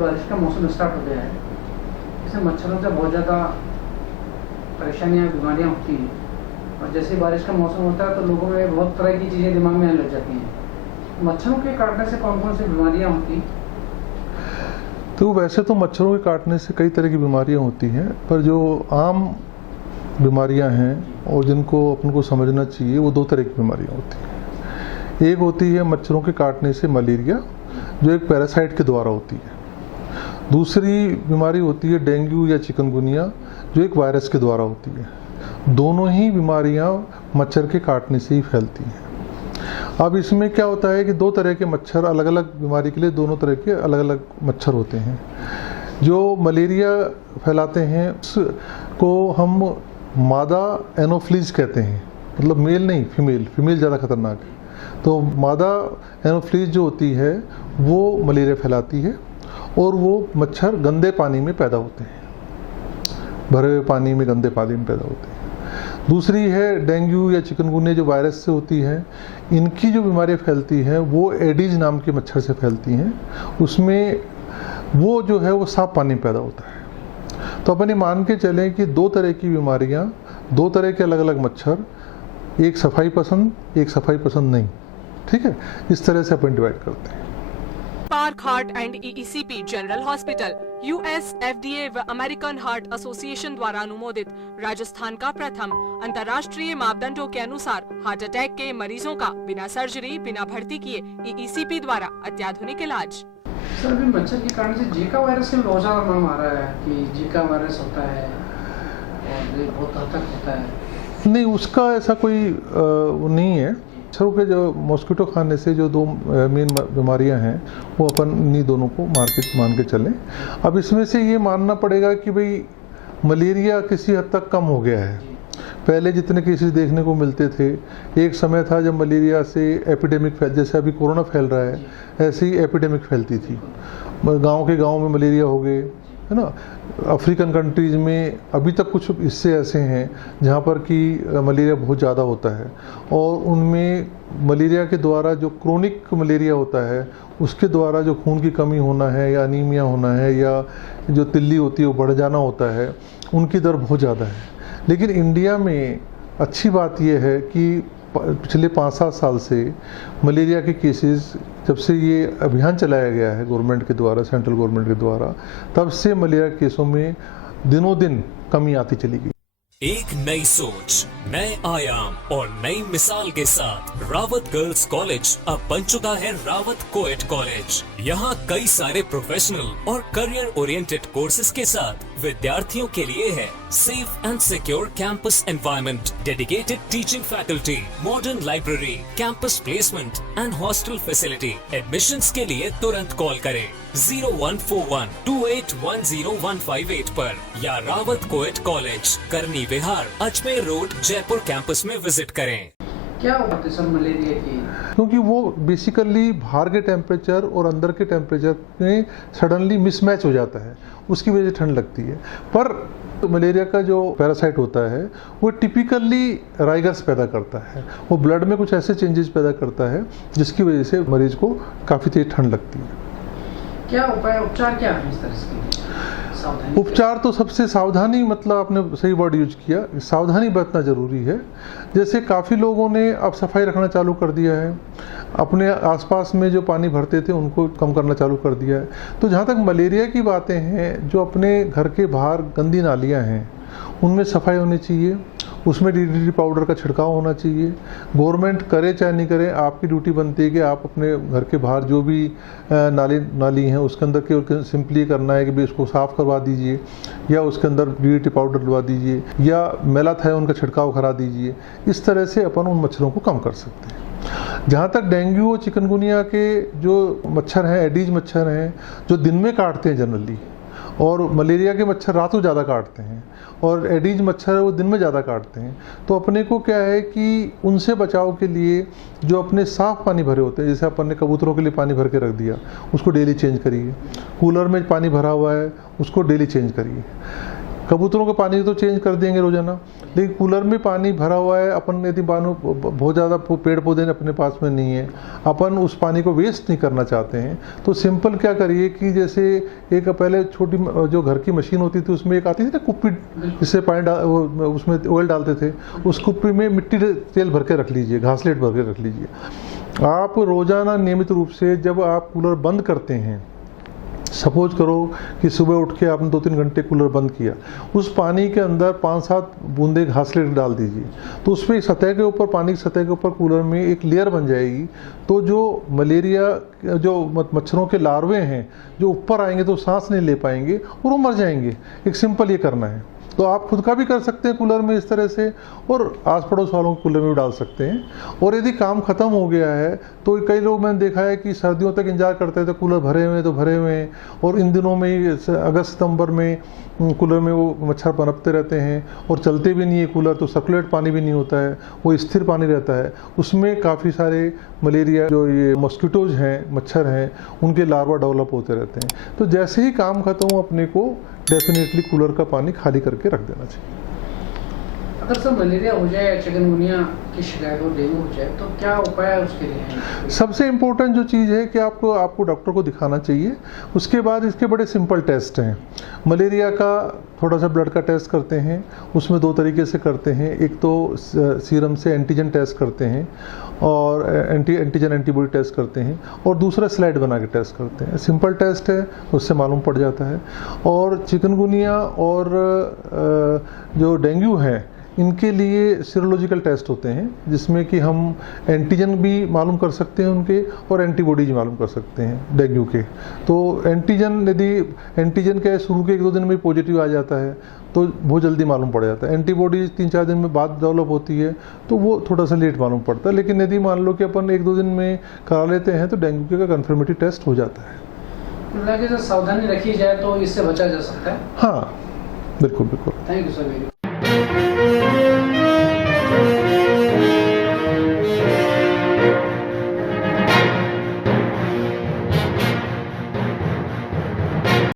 बारिश का मौसम स्टार्ट हो गया है, इससे मच्छरों से बहुत ज़्यादा परेशानियाँ बीमारियाँ होती हैं। और जैसे बारिश का मौसम होता है तो लोगों में बहुत तरह की चीज़ें दिमाग में आने लग जाती हैं। मच्छरों के काटने से कौन कौन सी बीमारियाँ होती हैं? तो वैसे तो मच्छरों के काटने से कई तरह की बीमारियां होती हैं, पर जो आम बीमारियां हैं और जिनको अपन को समझना चाहिए वो दो तरह की बीमारियां होती हैं। एक होती है मच्छरों के काटने से मलेरिया, जो एक पैरासाइट के द्वारा होती है। दूसरी बीमारी होती है डेंगू या चिकनगुनिया, जो एक वायरस के द्वारा होती है। दोनों ही बीमारियां मच्छर के काटने से ही फैलती हैं। अब इसमें क्या होता है कि दो तरह के मच्छर, अलग अलग बीमारी के लिए दोनों तरह के अलग अलग मच्छर होते हैं। जो मलेरिया फैलाते हैं उसको हम मादा एनोफ्लीज कहते हैं, मतलब मेल नहीं, फीमेल ज़्यादा खतरनाक है। तो मादा एनोफ्लीज जो होती है वो मलेरिया फैलाती है और वो मच्छर गंदे पानी में पैदा होते हैं, भरे हुए पानी में, गंदे पानी में पैदा होते हैं। दूसरी है डेंगू या चिकनगुनिया, जो वायरस से होती है। इनकी जो बीमारियाँ फैलती हैं वो एडीज नाम के मच्छर से फैलती हैं। उसमें वो जो है वो साफ पानी में पैदा होता है। तो अपन ये मान के चलें कि दो तरह की बीमारियाँ, दो तरह के अलग अलग मच्छर, एक सफाई पसंद, एक सफाई पसंद नहीं। ठीक है, इस तरह से अपन डिवाइड करते हैं। Park heart and EECP general hospital US FDA व अमेरिकन हार्ट एसोसिएशन द्वारा अनुमोदित राजस्थान का प्रथम अंतर्राष्ट्रीय मापदंडों के अनुसार हार्ट अटैक के मरीजों का बिना सर्जरी, बिना भर्ती किए ईईसीपी द्वारा अत्याधुनिक इलाज। सर, अभी मच्छर के कारण से जीका वायरस के बहुत ज़्यादा नाम आ रहा है कि जीका वायरस होता है और ये बहुत घातक होता है। नहीं, उसका ऐसा कोई नहीं है। मच्छरों के जो मॉस्किटो खाने से जो दो मेन बीमारियां हैं वो अपन इन्हीं दोनों को मान के चलें। अब इसमें से ये मानना पड़ेगा कि भाई मलेरिया किसी हद तक कम हो गया है। पहले जितने केसेस देखने को मिलते थे, एक समय था जब मलेरिया से एपिडेमिक जैसे अभी कोरोना फैल रहा है, ऐसे ही एपिडेमिक फैलती थी। गाँव के गाँव में मलेरिया हो गए, है ना। अफ्रीकन कंट्रीज़ में अभी तक कुछ हिस्से ऐसे हैं जहाँ पर कि मलेरिया बहुत ज़्यादा होता है, और उनमें मलेरिया के द्वारा जो क्रोनिक मलेरिया होता है उसके द्वारा जो खून की कमी होना है या अनीमिया होना है या जो तिल्ली होती है वो बढ़ जाना होता है, उनकी दर बहुत ज़्यादा है। लेकिन इंडिया में अच्छी बात यह है कि पिछले 5-7 साल से मलेरिया के केसेस, जब से ये अभियान चलाया गया है गवर्नमेंट के द्वारा, सेंट्रल गवर्नमेंट के द्वारा, तब से मलेरिया केसों में दिनों दिन कमी आती चली गई। एक नई सोच, नए आयाम और नई मिसाल के साथ रावत गर्ल्स कॉलेज अब बन चुका है रावत कोएड कॉलेज। यहाँ कई सारे प्रोफेशनल और करियर ओरिएंटेड कोर्सेज के साथ विद्यार्थियों के लिए है safe and secure campus environment, dedicated teaching faculty, modern library, campus placement and hostel facility. Admissions के लिए तुरंत कॉल करें 0141281015 पर या रावत कोएड कॉलेज, करनी विहार, अजमेर रोड, जयपुर कैंपस में विजिट करें। क्या होता है सर मलेरिया की? क्योंकि वो बेसिकली बाहर के टेम्परेचर और अंदर के टेम्परेचर में सडनली मिसमैच हो जाता है, उसकी वजह से ठंड लगती है। पर मलेरिया का जो पैरासाइट होता है वो टिपिकली राइगर्स पैदा करता है, वो ब्लड में कुछ ऐसे चेंजेस पैदा करता है जिसकी वजह से मरीज को काफ़ी तेज ठंड लगती है। क्या उपचार क्या है इस तरह से? उपचार तो सबसे सावधानी, मतलब आपने सही वर्ड यूज किया, सावधानी बरतना जरूरी है। जैसे काफ़ी लोगों ने अब सफाई रखना चालू कर दिया है, अपने आसपास में जो पानी भरते थे उनको कम करना चालू कर दिया है। तो जहाँ तक मलेरिया की बातें हैं, जो अपने घर के बाहर गंदी नालियाँ हैं उनमें सफाई होनी चाहिए, उसमें DDT पाउडर का छिड़काव होना चाहिए। गवर्नमेंट करे चाहे नहीं करे, आपकी ड्यूटी बनती है कि आप अपने घर के बाहर जो भी नाली हैं उसके अंदर केवल सिंपली करना है कि भाई उसको साफ़ करवा दीजिए या उसके अंदर DDT पाउडर डलवा दीजिए या मेलाथायोन का छिड़काव करा दीजिए। इस तरह से अपन उन मच्छरों को कम कर सकते हैं। जहाँ तक डेंगू और चिकनगुनिया के जो मच्छर हैं, एडीज मच्छर हैं, जो दिन में काटते हैं जनरली, और मलेरिया के मच्छर रात को ज़्यादा काटते हैं और एडीज मच्छर है वो दिन में ज़्यादा काटते हैं। तो अपने को क्या है कि उनसे बचाव के लिए जो अपने साफ़ पानी भरे होते हैं, जैसे अपन ने कबूतरों के लिए पानी भर के रख दिया, उसको डेली चेंज करिए। कूलर में पानी भरा हुआ है उसको डेली चेंज करिए। कबूतरों का पानी तो चेंज कर देंगे रोजाना, लेकिन कूलर में पानी भरा हुआ है, अपन यदि मानो बहुत ज़्यादा पेड़ पौधे अपने पास में नहीं है, अपन उस पानी को वेस्ट नहीं करना चाहते हैं, तो सिंपल क्या करिए कि जैसे एक पहले छोटी जो घर की मशीन होती थी उसमें एक आती थी ना कुप्पी, जिससे पानी उसमें ऑयल डालते थे, उस कुप्पी में मिट्टी तेल भर के रख लीजिए, घासलेट भर के रख लीजिए। आप रोजाना नियमित रूप से जब आप कूलर बंद करते हैं, सपोज करो कि सुबह उठ के आपने 2-3 घंटे कूलर बंद किया, उस पानी के अंदर 5-7 बूंदे घासलेट डाल दीजिए, तो उस पर सतह के ऊपर, पानी की सतह के ऊपर कूलर में एक लेयर बन जाएगी। तो जो मलेरिया, जो मच्छरों के लार्वे हैं जो ऊपर आएंगे तो सांस नहीं ले पाएंगे और वो मर जाएंगे। एक सिंपल ये करना है। तो आप खुद का भी कर सकते हैं कूलर में इस तरह से, और आस पड़ोस वालों को कूलर में भी डाल सकते हैं। और यदि काम ख़त्म हो गया है तो कई लोग मैंने देखा है कि सर्दियों तक इंतजार करते थे, कूलर भरे हुए तो भरे हुए हैं, और इन दिनों में ही अगस्त सितंबर में कूलर में वो मच्छर पनपते रहते हैं और चलते भी नहीं है कूलर, तो सर्कुलेट पानी भी नहीं होता है, वो स्थिर पानी रहता है, उसमें काफ़ी सारे मलेरिया जो ये मॉस्किटोज हैं, मच्छर हैं, उनके लार्वा डेवलप होते रहते हैं। तो जैसे ही काम खत्म हो अपने को डेफिनेटली कूलर का पानी खाली करके रख देना चाहिए। अगर सर मलेरिया हो जाए या चिकनगुनिया की शिकायत हो, डेंगू हो जाए, तो क्या उपाय है उसके लिए? सबसे इम्पोर्टेंट जो चीज़ है कि आपको डॉक्टर को दिखाना चाहिए। उसके बाद इसके बड़े सिंपल टेस्ट हैं। मलेरिया का थोड़ा सा ब्लड का टेस्ट करते हैं, उसमें 2 तरीके से करते हैं। एक तो सीरम से एंटीजन टेस्ट करते हैं और एंटीजन एंटीबॉडी टेस्ट करते हैं, और दूसरा स्लाइड बना के टेस्ट करते हैं। सिंपल टेस्ट है, उससे मालूम पड़ जाता है। और चिकनगुनिया और जो डेंगू है, इनके लिए सीरोलॉजिकल टेस्ट होते हैं, जिसमें कि हम एंटीजन भी मालूम कर सकते हैं उनके, और एंटीबॉडीज मालूम कर सकते हैं डेंगू के। तो एंटीजन, यदि एंटीजन के शुरू के 1-2 दिन में पॉजिटिव आ जाता है तो बहुत जल्दी मालूम पड़ जाता है। एंटीबॉडीज 3-4 दिन में बाद डेवलप होती है तो वो थोड़ा सा लेट मालूम पड़ता है। लेकिन यदि मान लो कि अपन 1-2 दिन में करा लेते हैं तो डेंगू का कन्फर्मेटिव टेस्ट हो जाता है। सावधानी रखी जाए तो इससे बचा जा सकता है। हाँ, बिल्कुल बिल्कुल। Thank you sir.